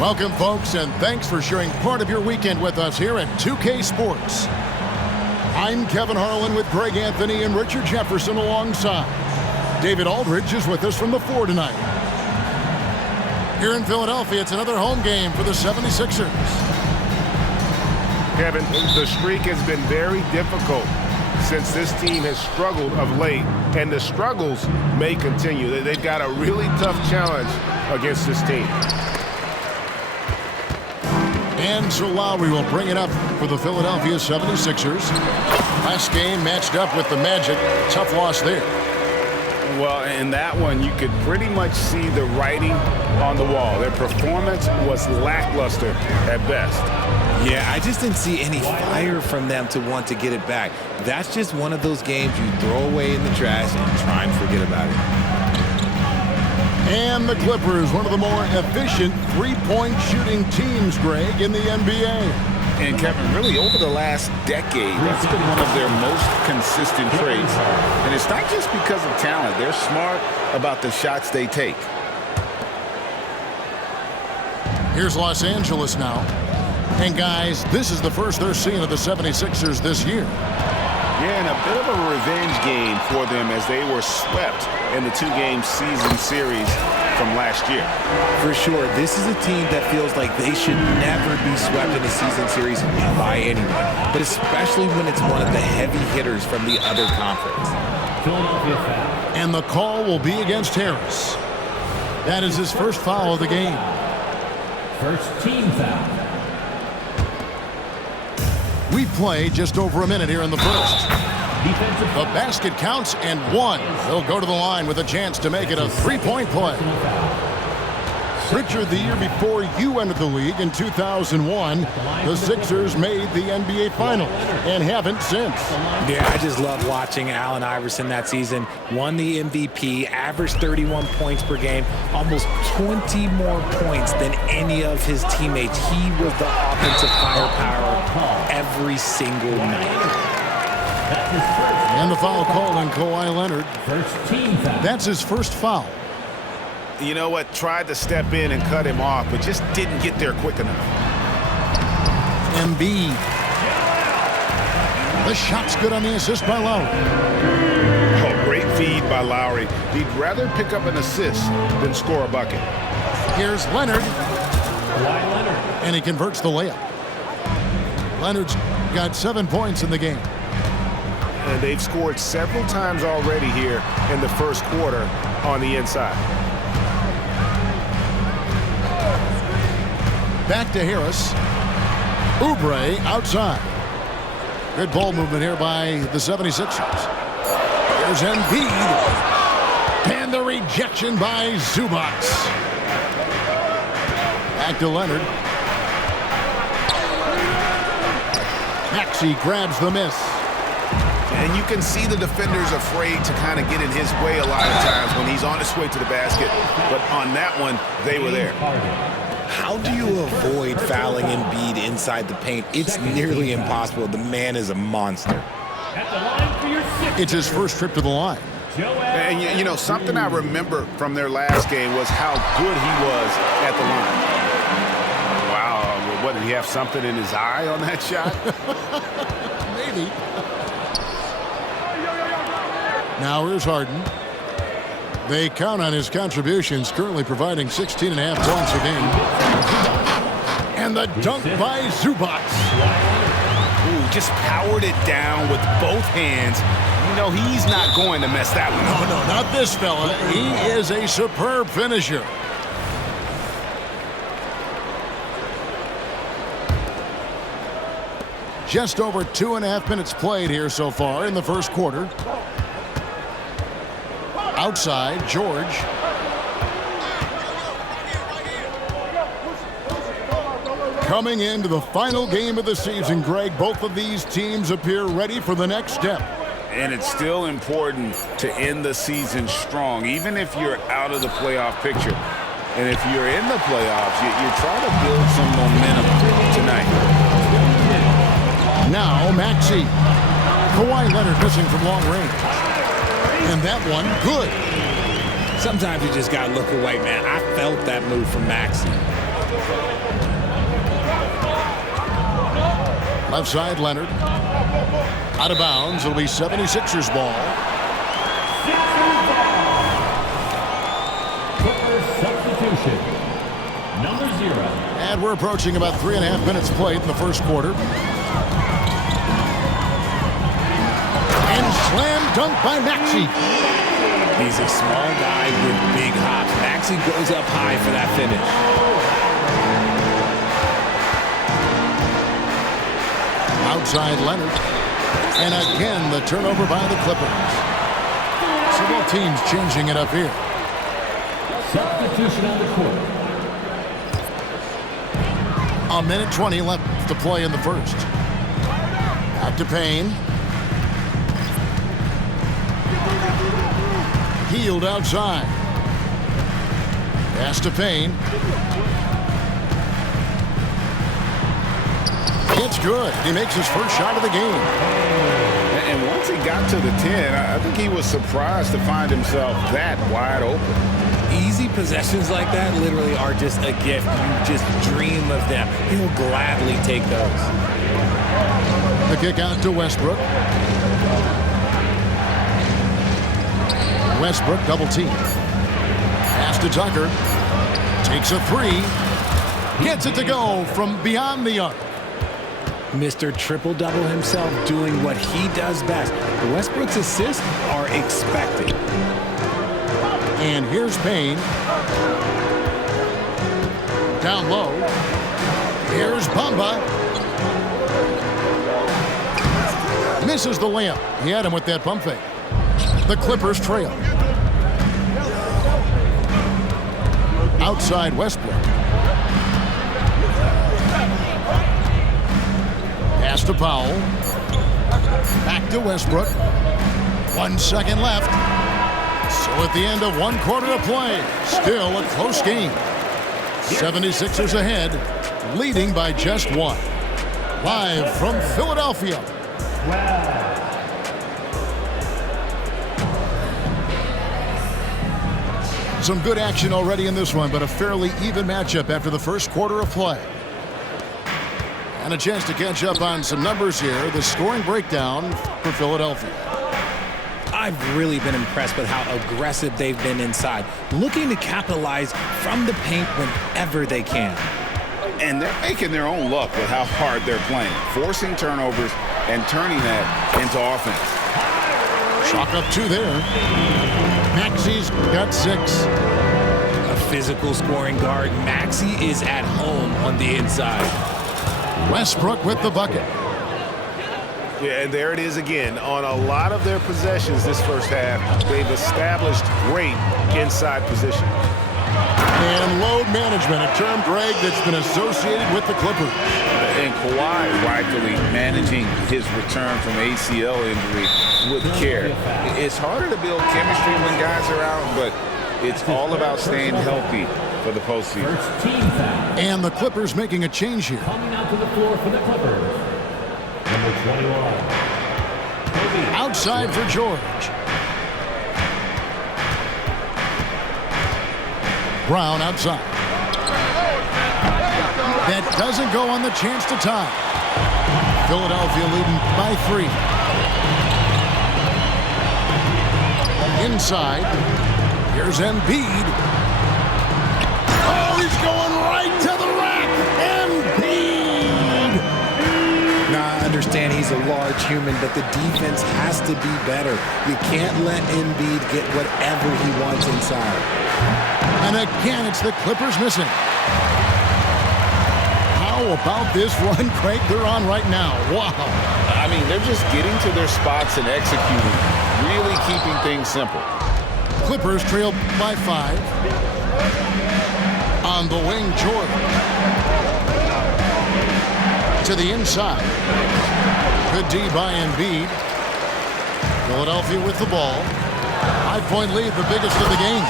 Welcome, folks, and thanks for sharing part of your weekend with us here at 2K Sports. I'm Kevin Harlan with Greg Anthony and Richard Jefferson alongside. David Aldridge is with us from the 4 tonight. Here in Philadelphia, it's another home game for the 76ers. Kevin, the streak has been very difficult since this team has struggled of late, and the struggles may continue. They've got a really tough challenge against this team. And so Lowry will bring it up for the Philadelphia 76ers. Last game matched up with the Magic. Tough loss there. Well, in that one, you could pretty much see the writing on the wall. Their performance was lackluster at best. Yeah, I just didn't see any fire from them to want to get it back. That's just one of those games you throw away in the trash and try and forget about it. And the Clippers, one of the more efficient three-point shooting teams, Greg, in the NBA. And Kevin, really over the last decade, that's been one of their most consistent traits. And it's not just because of talent. They're smart about the shots they take. Here's Los Angeles now. And guys, this is the first they're seeing of the 76ers this year. Yeah, and a bit of a revenge game for them as they were swept in the two-game season series from last year. For sure, this is a team that feels like they should never be swept in a season series by anyone, but especially when it's one of the heavy hitters from the other conference. And the call will be against Harris. That is his first foul of the game. First team foul. We play just over a minute here in the first. The basket counts and one. He'll go to the line with a chance to make it a three-point play. Richard, the year before you entered the league in 2001, the Sixers made the NBA Finals and haven't since. Yeah, I just love watching Allen Iverson that season. Won the MVP, averaged 31 points per game, almost 20 more points than any of his teammates. He was the offensive firepower every single night. And the foul called on Kawhi Leonard. First team foul. That's his first foul. You know what? Tried to step in and cut him off, but just didn't get there quick enough. Embiid. The shot's good on the assist by Lowry. Oh, great feed by Lowry. He'd rather pick up an assist than score a bucket. Here's Leonard. Kawhi Leonard. And he converts the layup. Leonard's got 7 points in the game. And they've scored several times already here in the first quarter on the inside. Back to Harris. Oubre outside. Good ball movement here by the 76ers. Here's Embiid. And the rejection by Zubac. Back to Leonard. Maxey grabs the miss. And you can see the defenders afraid to kind of get in his way a lot of times when he's on his way to the basket. But on that one, they were there. How do you avoid fouling Embiid inside the paint? It's nearly impossible. The man is a monster. It's his first trip to the line. And, you know, something I remember from their last game was how good he was at the line. Wow, what, did he have something in his eye on that shot? Maybe. Now here's Harden. They count on his contributions, currently providing 16.5 points a game. And the dunk by Zubac. Ooh, just powered it down with both hands. You know, he's not going to mess that one up. No, not this fella. He is a superb finisher. Just over 2.5 minutes played here so far in the first quarter. Outside, George. Coming into the final game of the season, Greg, both of these teams appear ready for the next step. And it's still important to end the season strong, even if you're out of the playoff picture. And if you're in the playoffs, you're trying to build some momentum tonight. Now, Maxey. Kawhi Leonard missing from long range. And that one, good. Sometimes you just got to look away, man. I felt that move from Maxey. Left side, Leonard. Out of bounds. It'll be 76ers ball. Clippers substitution. Number 0. And we're approaching about 3.5 minutes played in the first quarter. And slam dunk by Maxey. He's a small guy with big hops. Maxey goes up high for that finish. Outside Leonard. And again, the turnover by the Clippers. So both teams changing it up here. Substitution on the court. A minute 20 left to play in the first. Back to Payne. Healed outside. Pass to Payne. It's good. He makes his first shot of the game. And once he got to the 10, I think he was surprised to find himself that wide open. Easy possessions like that literally are just a gift. You just dream of them. He'll gladly take those. The kick out to Westbrook. Westbrook double team. Pass to Tucker. Takes a three. Gets it to go from beyond the arc. Mr. Triple-Double himself doing what he does best. Westbrook's assists are expected. And here's Payne. Down low. Here's Bamba. Misses the layup. He had him with that pump fake. The Clippers trail. Outside Westbrook. Pass to Powell. Back to Westbrook. 1 second left. So at the end of one quarter of play, still a close game. 76ers ahead, leading by just 1. Live from Philadelphia. Some good action already in this one, but a fairly even matchup after the first quarter of play. And a chance to catch up on some numbers here. The scoring breakdown for Philadelphia. I've really been impressed with how aggressive they've been inside, looking to capitalize from the paint whenever they can. And they're making their own luck with how hard they're playing, forcing turnovers and turning that into offense. Chalk up 2 there. Maxey's got 6. A physical scoring guard, Maxey is at home on the inside. Westbrook with the bucket. Yeah, and there it is again. On a lot of their possessions this first half, they've established great inside position. And load management, a term, Greg, that's been associated with the Clippers. And Kawhi rightfully managing his return from ACL injury with care. It's harder to build chemistry when guys are out, but it's all about staying healthy for the postseason. First team foul. And the Clippers making a change here. Coming out to the floor for the Clippers. Number 21. Kobe. Outside for George. Brown outside. That doesn't go on the chance to tie. Philadelphia leading by 3. Inside. Here's Embiid. Oh, he's going right to the rack. Embiid. Now, I understand he's a large human, but the defense has to be better. You can't let Embiid get whatever he wants inside. And again, it's the Clippers missing. How about this run, Craig, they're on right now? Wow. I mean, they're just getting to their spots and executing, really keeping things simple. Clippers trail by 5. On the wing, George. To the inside. Good D by Embiid. Philadelphia with the ball. 5-point lead, the biggest of the game.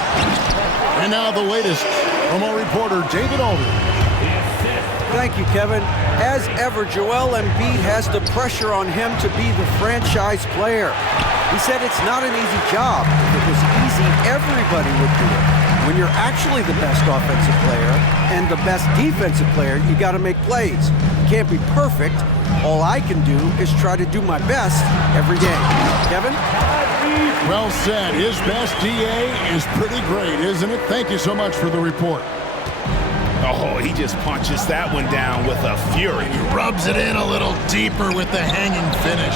And now the latest from our reporter, David Aldridge. Thank you, Kevin. As ever, Joel Embiid has the pressure on him to be the franchise player. He said it's not an easy job. If it was easy, everybody would do it. When you're actually the best offensive player and the best defensive player, you got to make plays. You can't be perfect. All I can do is try to do my best every day. Kevin? Well said. His best DA is pretty great, isn't it? Thank you so much for the report. Oh, he just punches that one down with a fury. He rubs it in a little deeper with the hanging finish.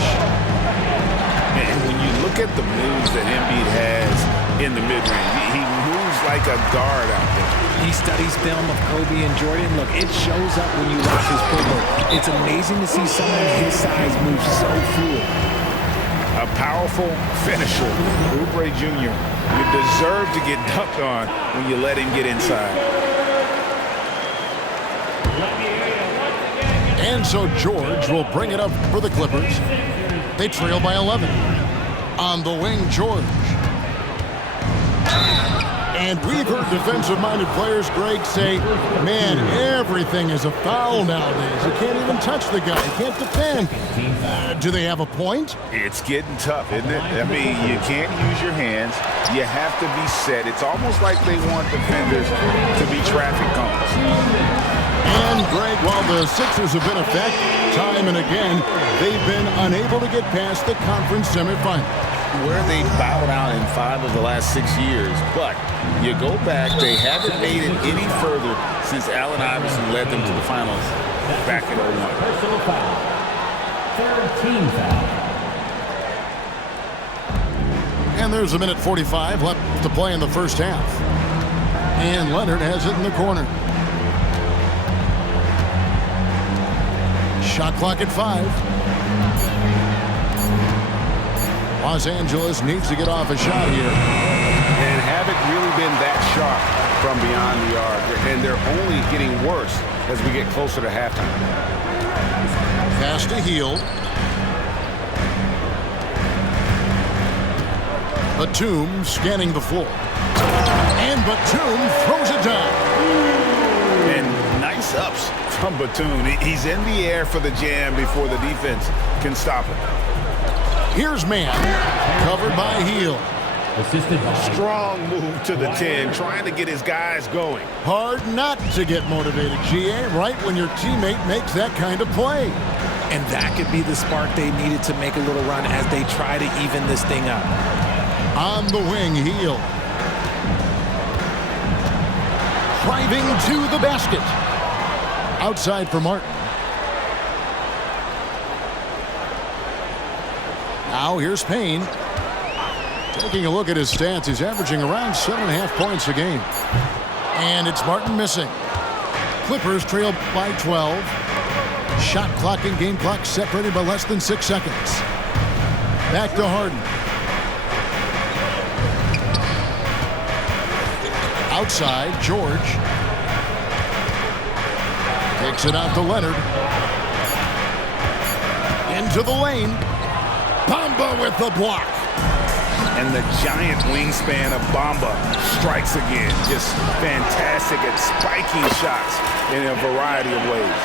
And when you look at the moves that Embiid has in the mid-range, he moves like a guard out there. He studies film of Kobe and Jordan. Look, it shows up when you watch his footwork. It's amazing to see someone his size move so fluid. A powerful finisher, Oubre Jr. You deserve to get dunked on when you let him get inside. And so George will bring it up for the Clippers. They trail by 11. On the wing, George. And we've heard defensive-minded players, Greg, say, man, everything is a foul nowadays. You can't even touch the guy. You can't defend. Do they have a point? It's getting tough, isn't it? I mean, you can't use your hands. You have to be set. It's almost like they want defenders to be traffic cones. And, Greg, while the Sixers have been effective time and again, they've been unable to get past the conference semifinal. Where they bowed out in 5 of the last 6 years. But you go back, they haven't made it any further since Allen Iverson led them to the finals back in 01. Personal foul. Third team foul. And there's a minute 45 left to play in the first half. And Leonard has it in the corner. Shot clock at 5. Los Angeles needs to get off a shot here. And haven't really been that sharp from beyond the arc. And they're only getting worse as we get closer to halftime. Pass to Hield. Batum scanning the floor. And Batum throws it down. And nice ups from Batum. He's in the air for the jam before the defense can stop him. Here's man, covered by Hield. Assisted by Strong move to the 10, trying to get his guys going. Hard not to get motivated, GA, right when your teammate makes that kind of play. And that could be the spark they needed to make a little run as they try to even this thing up. On the wing, Hield. Driving to the basket. Outside for Martin. Now here's Payne. Taking a look at his stats, he's averaging around 7.5 points a game. And it's Martin missing. Clippers trail by 12. Shot clock and game clock separated by less than 6 seconds. Back to Harden. Outside, George. Takes it out to Leonard. Into the lane. Bamba with the block. And the giant wingspan of Bamba strikes again. Just fantastic at spiking shots in a variety of ways.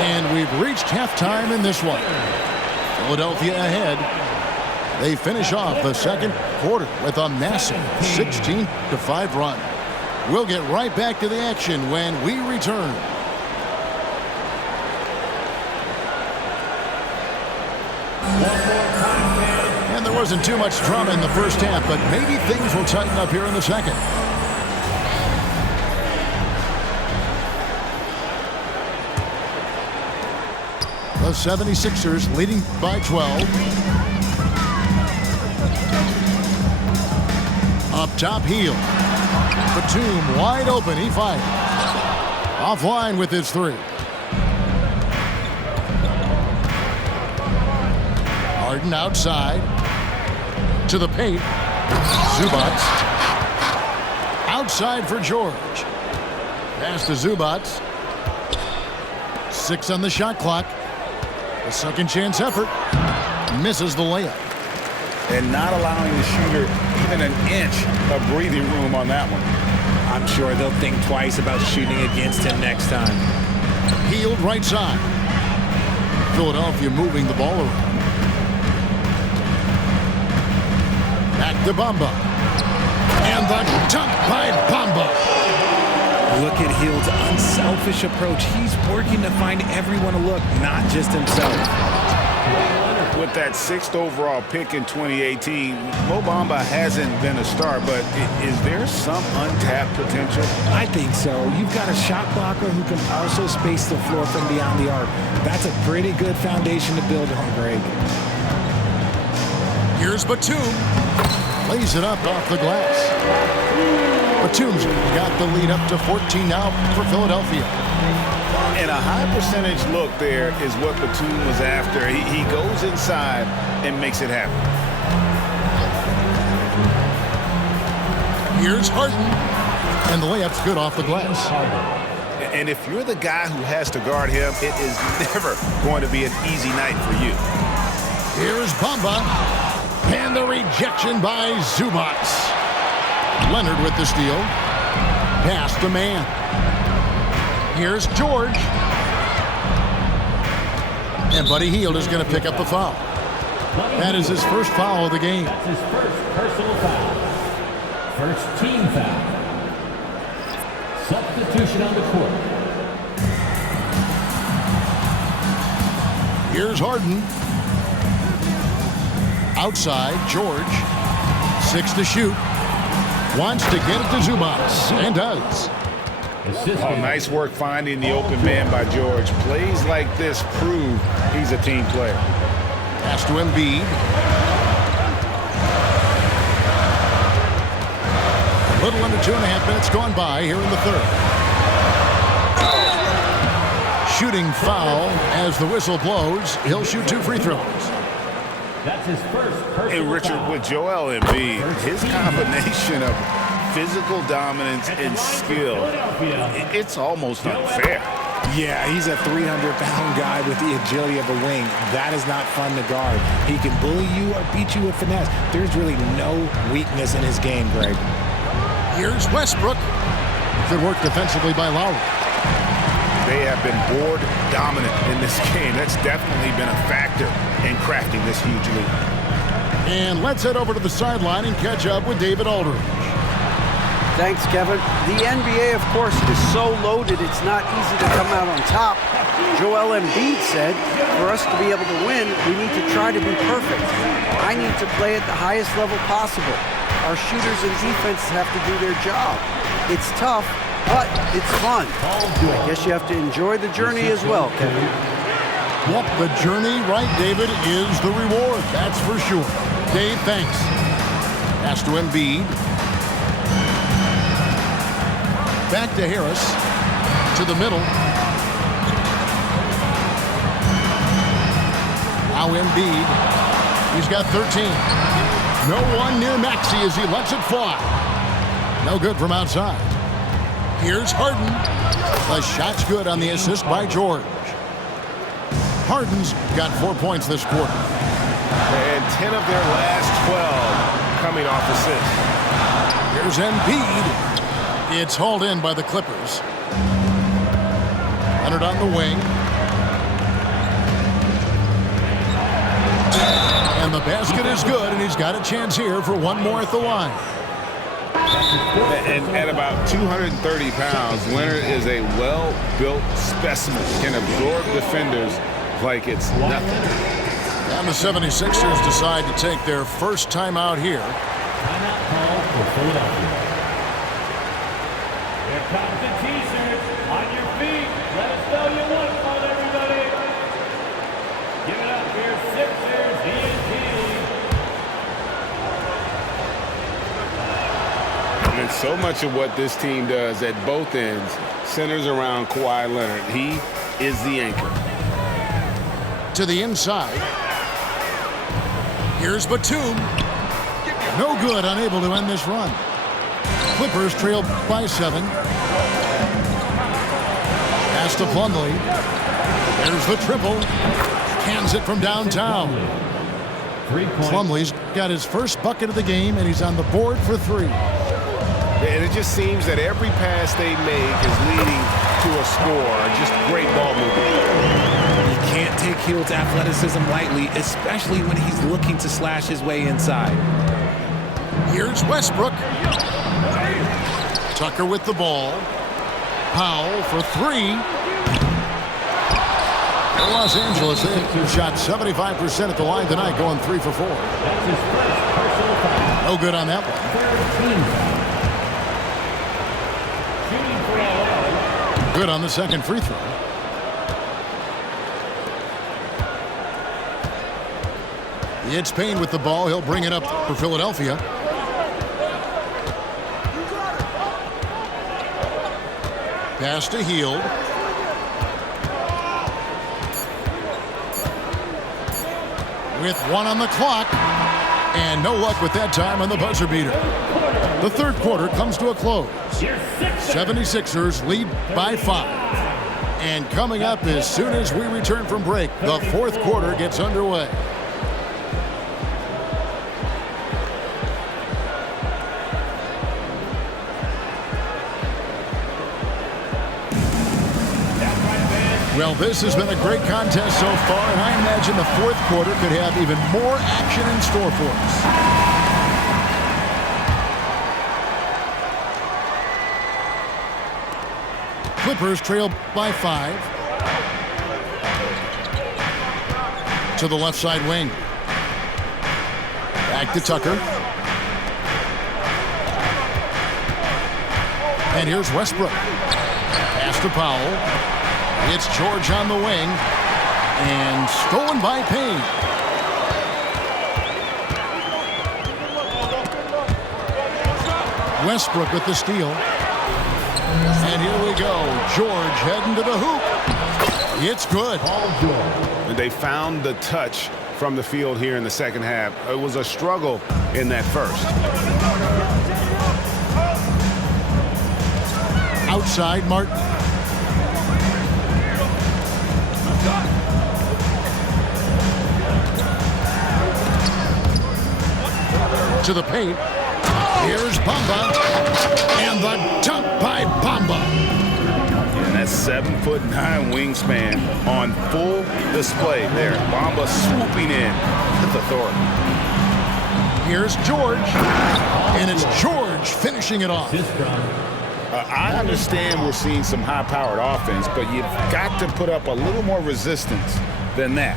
And we've reached halftime in this one. Philadelphia ahead. They finish off the second quarter with a massive 16-5 run. We'll get right back to the action when we return. And there wasn't too much drama in the first half, but maybe things will tighten up here in the second. The 76ers leading by 12. Up top, Hield. Batum wide open, he fires. Offline with his 3. Harden outside. To the paint. Zubac. Outside for George. Pass to Zubac. 6 on the shot clock. A second chance effort. Misses the layup. And not allowing the shooter even an inch of breathing room on that one. I'm sure they'll think twice about shooting against him next time. Hield right side. Philadelphia moving the ball around. Back to Bamba. And the dunk by Bamba. Look at Hield's unselfish approach. He's working to find everyone to look, not just himself. With that 6th overall pick in 2018, Mo Bamba hasn't been a star, but is there some untapped potential? I think so. You've got a shot blocker who can also space the floor from beyond the arc. That's a pretty good foundation to build on, Greg. Here's Batum. Lays it up off the glass. Batum's got the lead up to 14 now for Philadelphia. And a high percentage look there is what Batum was after. He goes inside and makes it happen. Here's Harden. And the layup's good off the glass. And if you're the guy who has to guard him, it is never going to be an easy night for you. Here's Bamba. And the rejection by Zubac. Leonard with the steal. Past the man. Here's George. And Buddy Hield is going to pick up the foul. That is his first foul of the game. That's his first personal foul. First team foul. Substitution on the court. Here's Harden. Outside, George. 6 to shoot. Wants to get it to Zubac, and does. Oh, nice work finding the open man by George. Plays like this prove he's a team player. Pass to Embiid. A little under 2.5 minutes gone by here in the third. Shooting foul as the whistle blows. He'll shoot 2 free throws. That's his first personal And Richard, foul. with Joel Embiid, his combination of physical dominance and skill, it's almost unfair. Yeah, he's a 300-pound guy with the agility of a wing. That is not fun to guard. He can bully you or beat you with finesse. There's really no weakness in his game, Greg. Here's Westbrook. Good work defensively by Lowry. They have been board dominant in this game. That's definitely been a factor in crafting this huge lead. And let's head over to the sideline and catch up with David Aldridge. Thanks, Kevin. The NBA, of course, is so loaded it's not easy to come out on top. Joel Embiid said, for us to be able to win, we need to try to be perfect. I need to play at the highest level possible. Our shooters and defense have to do their job. It's tough, but it's fun. I guess you have to enjoy the journey as well, Kevin. Yep, the journey, right, David, is the reward. That's for sure. Dave, thanks. Pass to Embiid. Back to Harris. To the middle. Now Embiid. He's got 13. No one near Maxey as he lets it fly. No good from outside. Here's Harden. The shot's good on the assist by George. Harden's got 4 points this quarter. And 10 of their last 12 coming off assists. Here's Embiid. It's hauled in by the Clippers. Leonard on the wing. And the basket is good, and he's got a chance here for one more at the line. And at about 230 pounds, Leonard is a well-built specimen. Can absorb defenders like it's nothing. And the 76ers decide to take their first time out here. Timeout call for Philadelphia. Here comes the T-shirts. On your feet. Let us know you want one, everybody. Give it up here, Sixers, ENT. And so much of what this team does at both ends centers around Kawhi Leonard. He is the anchor. To the inside. Here's Batum. No good, unable to end this run. Clippers trail by 7. Pass to Plumlee. There's the triple. Cans it from downtown. Plumlee's got his first bucket of the game, and he's on the board for 3. And it just seems that every pass they make is leading to a score. Just great ball movement. You can't take Hield's athleticism lightly, especially when he's looking to slash his way inside. Here's Westbrook. Tucker with the ball. Powell for three. Los Angeles, they shot 75% at the line tonight, going 3 for 4. No good on that one. Good on the second free throw. It's Payne with the ball. He'll bring it up for Philadelphia. Pass to Hield. With 1 on the clock. And no luck with that time on the buzzer beater. The third quarter comes to a close. 76ers lead by 5. And coming up as soon as we return from break, the fourth quarter gets underway. Well, this has been a great contest so far, and I imagine the fourth quarter could have even more action in store for us. Clippers trail by 5. To the left side wing. Back to Tucker. And here's Westbrook. Pass to Powell. It's George on the wing, and stolen by Payne. Westbrook with the steal. And here we go. George heading to the hoop. It's good. They found the touch from the field here in the second half. It was a struggle in that first. Outside, Martin. To the paint. Here's Bamba. And the dunk by Bamba. And that's 7'9" wingspan on full display there. Bamba swooping in with authority. Here's George. And it's George finishing it off. I understand we're seeing some high-powered offense, but you've got to put up a little more resistance than that.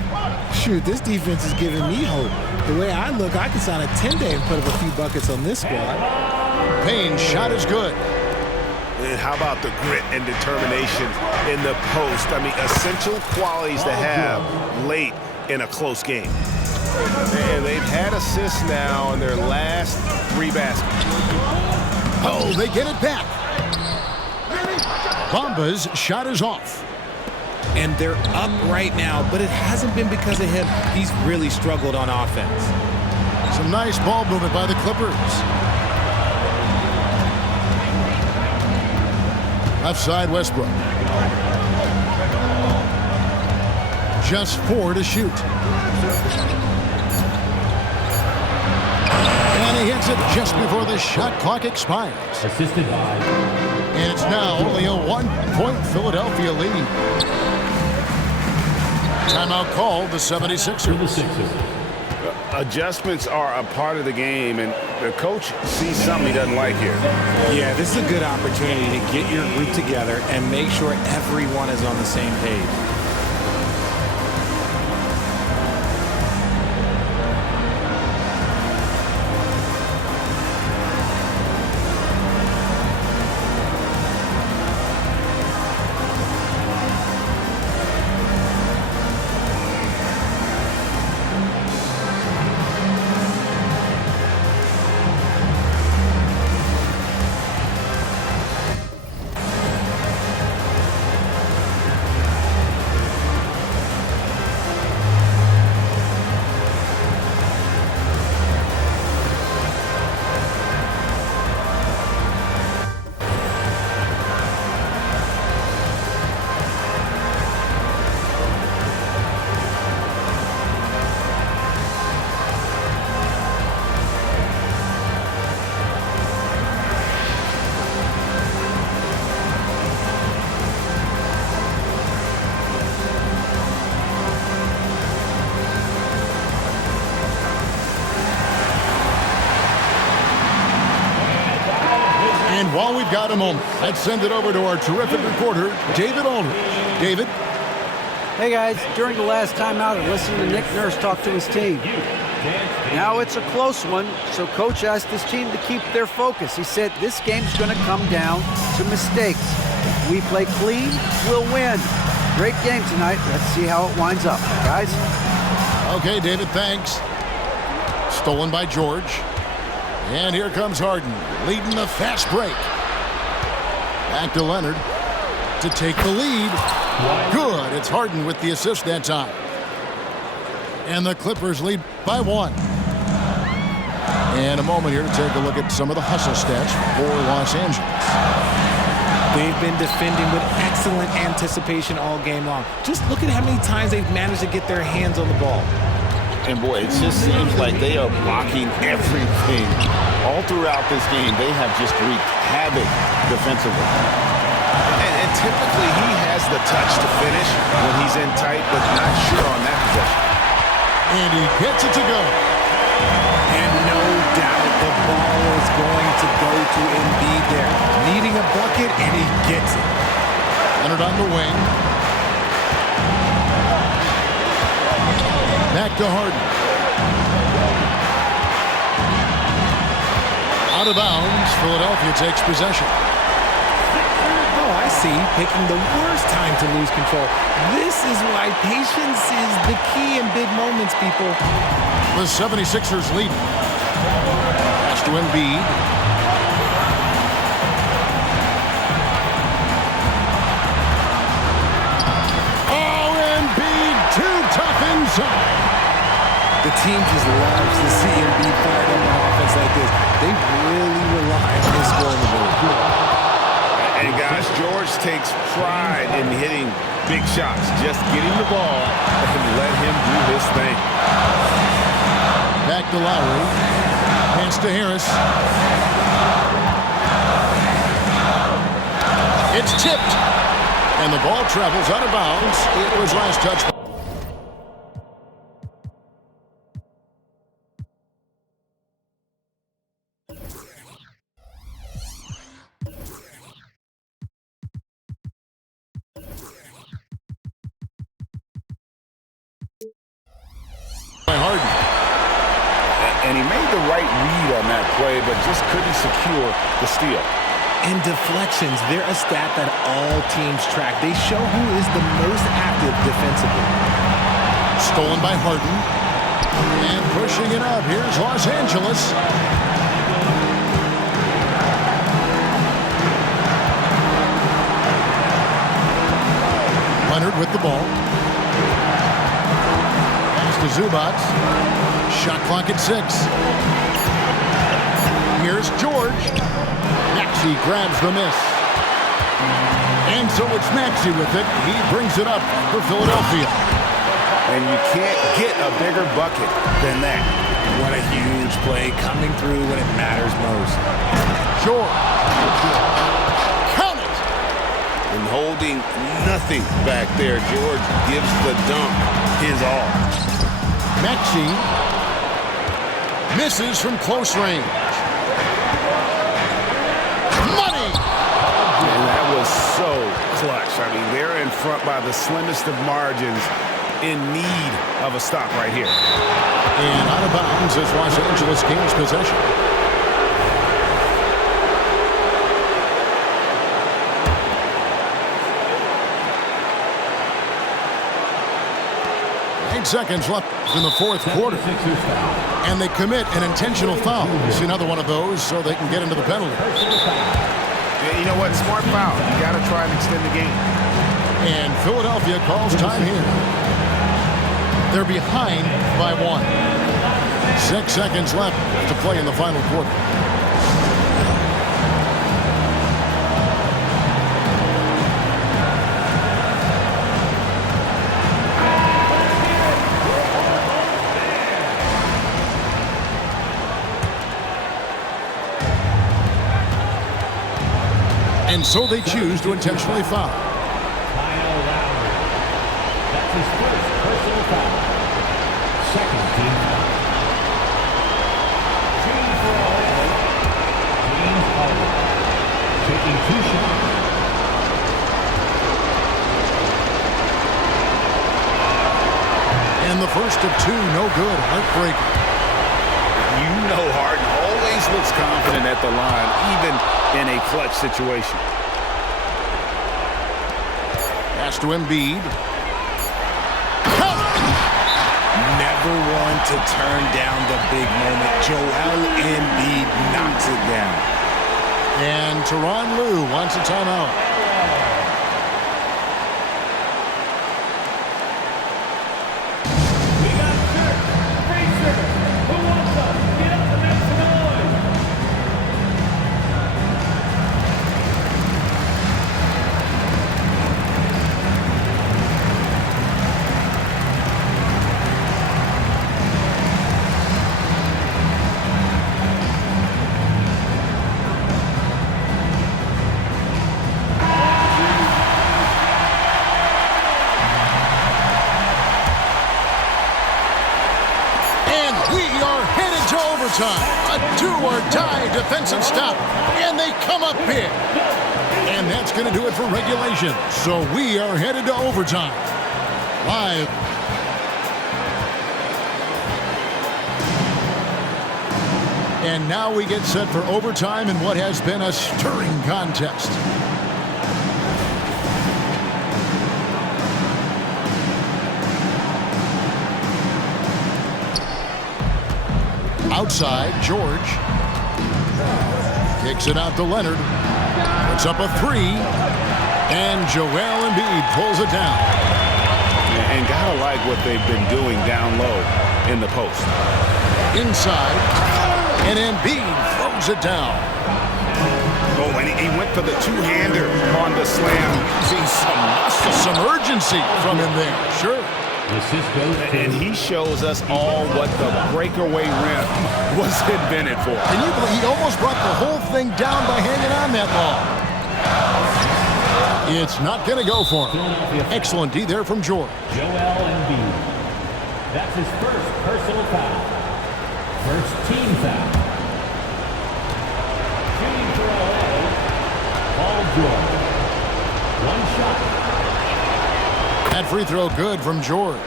Shoot, this defense is giving me hope. The way I look, I could sign a 10-day and put up a few buckets on this squad. Payne's shot is good. And how about the grit and determination in the post? I mean, essential qualities to have late in a close game. And they've had assists now in their last 3 baskets. Oh, they get it back. Bamba's shot is off. And they're up right now, but it hasn't been because of him. He's really struggled on offense. Some nice ball movement by the Clippers. Left side, Westbrook. Just 4 to shoot. And he hits it just before the shot clock expires. Assisted by. And it's now only a 1-point Philadelphia lead. Timeout called the 76ers. Adjustments are a part of the game, and the coach sees something he doesn't like here. Yeah, this is a good opportunity to get your group together and make sure everyone is on the same page. And while we've got a moment, let's send it over to our terrific reporter, David Aldridge. David? Hey guys, during the last timeout, I listened to Nick Nurse talk to his team. Now it's a close one, so Coach asked his team to keep their focus. He said this game's going to come down to mistakes. If we play clean, we'll win. Great game tonight. Let's see how it winds up, guys. Okay, David, thanks. Stolen by George. And here comes Harden, leading the fast break. Back to Leonard to take the lead. Good. It's Harden with the assist that time. And the Clippers lead by 1. And a moment here to take a look at some of the hustle stats for Los Angeles. They've been defending with excellent anticipation all game long. Just look at how many times they've managed to get their hands on the ball. And boy, it just seems like they are blocking everything. All throughout this game, they have just wreaked havoc defensively. And typically he has the touch to finish when he's in tight, but not sure on that possession. And he gets it to go. And no doubt the ball is going to go to Embiid there. Needing a bucket, and he gets it. Leonard on the wing. Back to Harden. Out of bounds, Philadelphia takes possession. Oh, I see. Picking the worst time to lose control. This is why patience is the key in big moments, people. The 76ers lead. Pass to Embiid. Oh, Embiid, too tough inside. The team just loves to see Embiid fired up on offense like this. They really rely on his scoring ability. And guys, George takes pride in hitting big shots. Just get him the ball and let him do his thing. Back to Lowry. Pass to Harris. It's tipped. And the ball travels out of bounds. It was last touched. By Harden. And he made the right read on that play, but just couldn't secure the steal. And deflections, they're a stat that all teams track. They show who is the most active defensively. Stolen by Harden. And pushing it up. Here's Los Angeles. Leonard with the ball. Pass to Zubac. Shot clock at 6. Here's George. Maxey grabs the miss. And so it's Maxey with it. He brings it up for Philadelphia. And you can't get a bigger bucket than that. What a huge play coming through when it matters most. George. Count it. And holding nothing back there, George gives the dunk his all. Maxey misses from close range. Money! And that was so clutch. I mean, they're in front by the slimmest of margins, in need of a stop right here. And out of bounds as Los Angeles gains possession. Seconds left in the fourth quarter. And they commit an intentional foul. See another one of those so they can get into the penalty. Yeah, you know what? Smart foul. You got to try and extend the game. And Philadelphia calls time here. They're behind by 1. 6 seconds left to play in the final quarter. And so they choose to intentionally foul. Kyle Lowry. That's his first personal foul. Second team foul. Shooting for LA, James Harden. taking 2 shots. And the first of 2, no good. Heartbreaker. You know Harden always looks confident at the line, even in a clutch situation. Pass to Embiid. Never one to turn down the big moment. Joel Embiid knocks it down. And Tyronn Lue wants a timeout. We got Dirk, Frazier. Who wants them? Get up and make some noise. And we are headed to overtime. A do-or-die defensive stop. And they come up big. And that's going to do it for regulation. So we are headed to overtime. Live. And now we get set for overtime in what has been a stirring contest. Outside, George. Kicks it out to Leonard. Puts up a 3. And Joel Embiid pulls it down. And gotta like what they've been doing down low in the post. Inside. And Embiid throws it down. Oh, and he went for the two-hander on the slam, using some muscle. Some urgency from him there. Sure. And he shows us all what the breakaway rim was invented for. Can you believe he almost brought the whole thing down by hanging on that long? It's not going to go for him. Excellent D there from George. Joel Embiid. That's his first personal foul. First team foul. Shooting for LA, Paul George. One shot. That free throw good from George.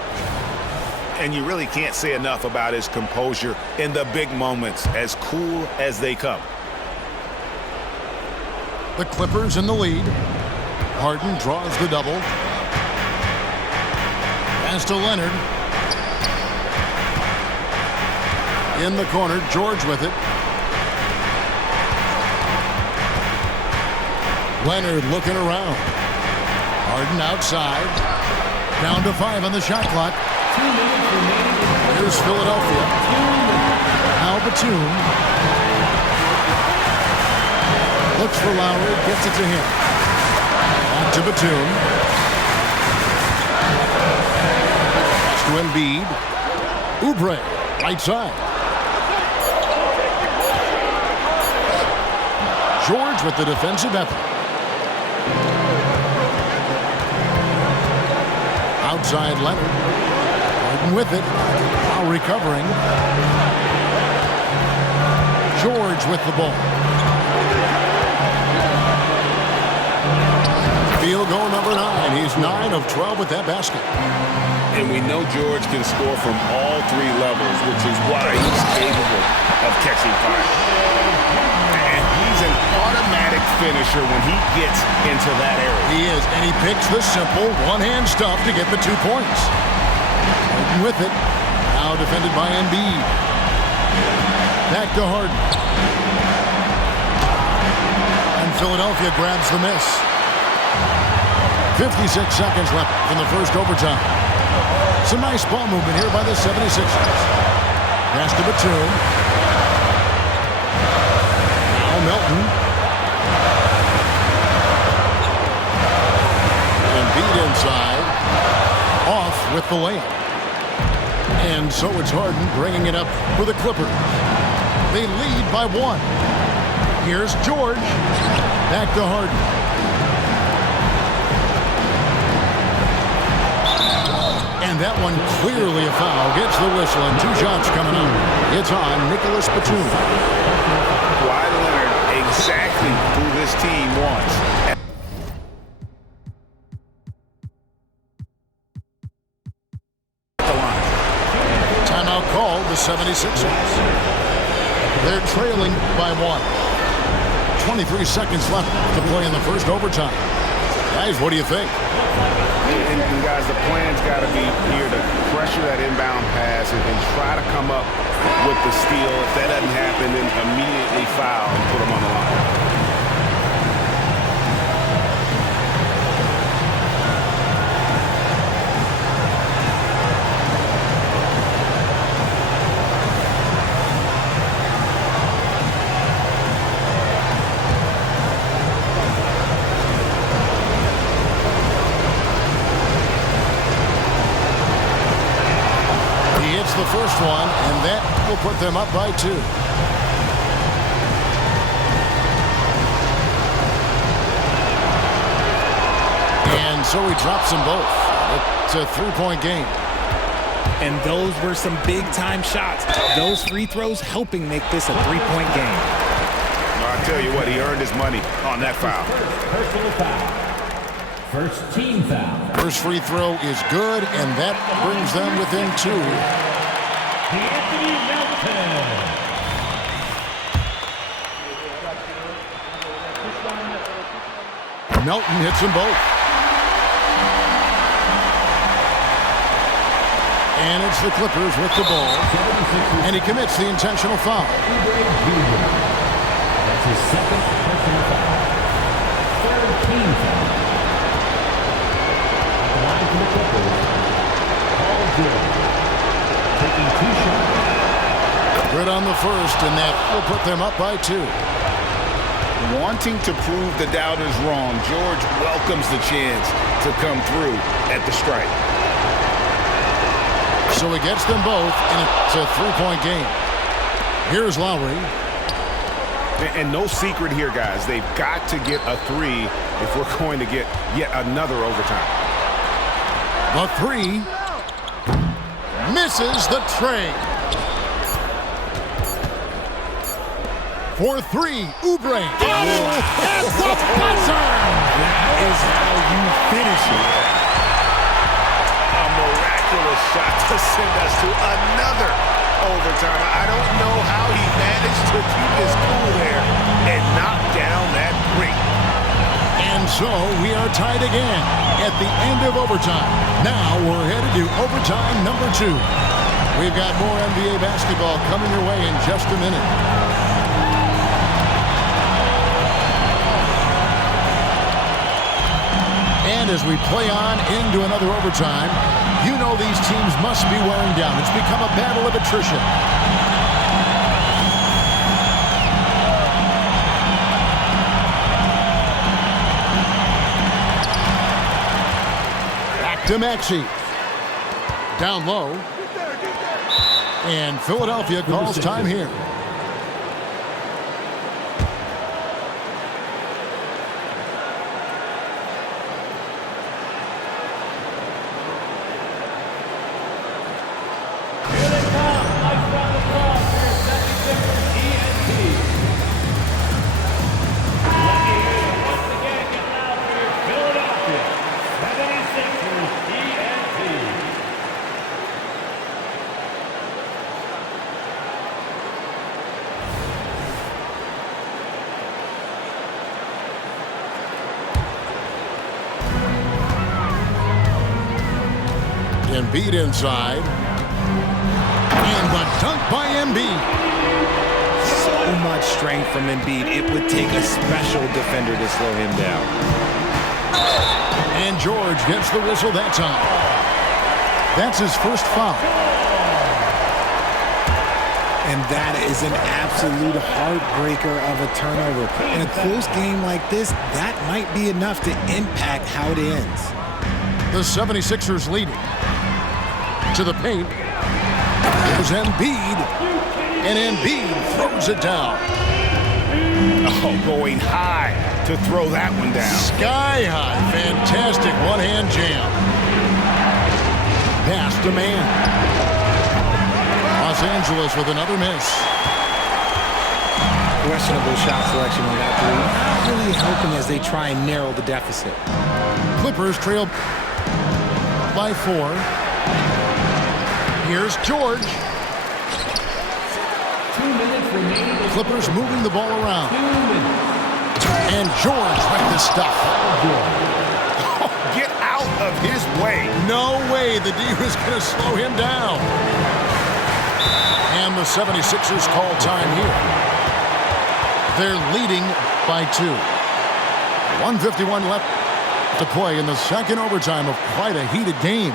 And you really can't say enough about his composure in the big moments, as cool as they come. The Clippers in the lead. Harden draws the double. Pass to Leonard. In the corner, George with it. Leonard looking around. Harden outside. Down to 5 on the shot clock. 2 minutes remaining. Here's Philadelphia. Now Batum. Looks for Lowry. Gets it to him. Back to Batum. Pass to Embiid. Oubre. Right side. George with the defensive effort. Outside Leonard. Harden with it. Now recovering. George with the ball. Field goal number 9. He's 9 of 12 with that basket. And we know George can score from all 3 levels, which is why he's capable of catching fire. And he's an automatic finisher when he gets into that area. He is, and he picks the simple one-hand stuff to get the 2 points. Harden with it. Now defended by Embiid. Back to Harden. And Philadelphia grabs the miss. 56 seconds left in the first overtime. Some nice ball movement here by the 76ers. Pass to Batum. Now Melton. Embiid inside. Off with the layup. And so it's Harden bringing it up for the Clippers. They lead by 1. Here's George. Back to Harden. And that one clearly a foul. Gets the whistle and 2 shots coming up. It's on Nicholas Batum. Kawhi Leonard exactly who this team wants. Timeout called the 76ers. They're trailing by 1. 23 seconds left to play in the first overtime. Guys, what do you think? And guys, the plan's got to be here to pressure that inbound pass and try to come up with the steal. If that doesn't happen, then immediately foul and put them on the line. The first one, and that will put them up by 2. And so he drops them both. It's a 3-point game. And those were some big-time shots. Those free throws helping make this a 3-point game. Well, I tell you what, he earned his money on that foul. Personal foul. First team foul. First free throw is good, and that brings them within 2. Anthony Melton. Melton hits them both. And it's the Clippers with the ball. And he commits the intentional foul. That's his second personal foul. Third team foul. At the line for the Clippers, Paul George. Taking 2 shots. Good on the first, and that will put them up by 2. Wanting to prove the doubters wrong, George welcomes the chance to come through at the stripe. So he gets them both, and it's a 3-point game. Here's Lowry. And no secret here, guys. They've got to get a 3 if we're going to get yet another overtime. The 3 misses the tray. For 3, Oubre. At the buzzer! That is how you finish it. A miraculous shot to send us to another overtime. I don't know how he managed to keep his cool there and knock down that three. And so we are tied again at the end of overtime. Now we're headed to overtime number 2. We've got more NBA basketball coming your way in just a minute. And as we play on into another overtime, you know these teams must be wearing down. It's become a battle of attrition. Back to Maxey. Down low. And Philadelphia calls time here. Embiid inside. And the dunk by Embiid. So much strength from Embiid. It would take a special defender to slow him down. And George gets the whistle that time. That's his first foul. And that is an absolute heartbreaker of a turnover. In a close game like this, that might be enough to impact how it ends. The 76ers leading. To the paint. There's Embiid. And Embiid throws it down. Oh, going high to throw that one down. Sky high. Fantastic one-hand jam. Pass to man. Los Angeles with another miss. questionable shot selection on that three. Not really helping as they try and narrow the deficit. Clippers trail by 4. Here's George. 2 minutes remaining. Clippers moving the ball around. 2 minutes. And George with the stuff. Get out of his way. No way the D was going to slow him down. And the 76ers call time here. They're leading by 2. 1:51 left to play in the second overtime of quite a heated game.